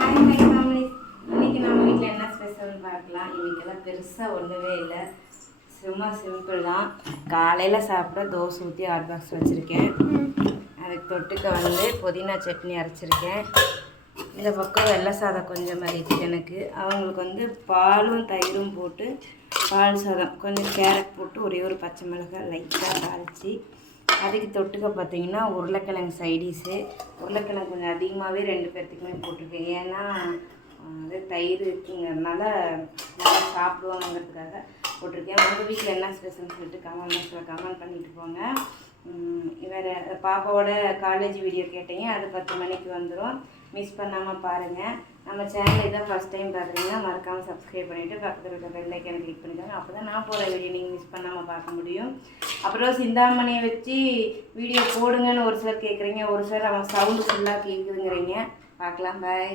Hi my family, இன்றைக்கி நம்ம வீட்டில் என்ன ஸ்பெஷல்னு பார்க்கலாம். இன்றைக்கெல்லாம் பெருசாக ஒன்றுமே இல்லை, சும்மா சிம்பிள் தான். காலையில் சாப்பிட தோசை ஊற்றி ஹாட் பாக்ஸ் வச்சுருக்கேன். அதுக்கு தொட்டுக்க புதினா சட்னி அரைச்சிருக்கேன். இந்த பக்கம் வெள்ளை சாதம் கொஞ்சம் மாதிரி எனக்கு அவங்களுக்கு பாலும் தயிரும் போட்டு பால் சாதம் கொஞ்சம் கேரட் போட்டு ஒரே ஒரு பச்சை மிளகாய் லைட்டாக தாளித்து அதுக்கு தொட்டுக்க பார்த்தீங்கன்னா உருளைக்கிழங்கு சைடிஸு. உருளைக்கிழங்கு கொஞ்சம் அதிகமாகவே 2 பேர்த்துக்குமே போட்டிருக்கேன். ஏன்னா அது தயிர் இருக்குங்கிறதுனால நல்லா சாப்பிடுவாங்கிறதுக்காக போட்டிருக்கேன். உங்கள் வீட்டில் என்ன ஸ்பெஷல்னு சொல்லிட்டு கமெண்ட் பண்ணிட்டு போங்க. வேறு பாப்பாவோட காலேஜ் வீடியோ கேட்டீங்க, அது 10 மணிக்கு வந்துடும். மிஸ் பண்ணாமல் பாருங்கள். நம்ம சேனல் இதான் ஃபஸ்ட் டைம் பார்க்குறீங்கன்னா மறக்காமல் சப்ஸ்கிரைப் பண்ணிவிட்டு பக்கத்தில் இருக்க பெல் ஐக்கனை கிளிக் பண்ணிக்கோங்க. அப்போ தான் நான் போகிற வீடியோ நீங்கள் மிஸ் பண்ணாமல் பார்க்க முடியும். அப்புறம் சிந்தாமணியை வச்சு வீடியோ போடுங்கன்னு ஒரு சிலர் கேட்குறீங்க, ஒரு சிலர் அவன் சவுண்டு ஃபுல்லாக கேட்குதுங்கிறீங்க. பார்க்கலாம். பாய்.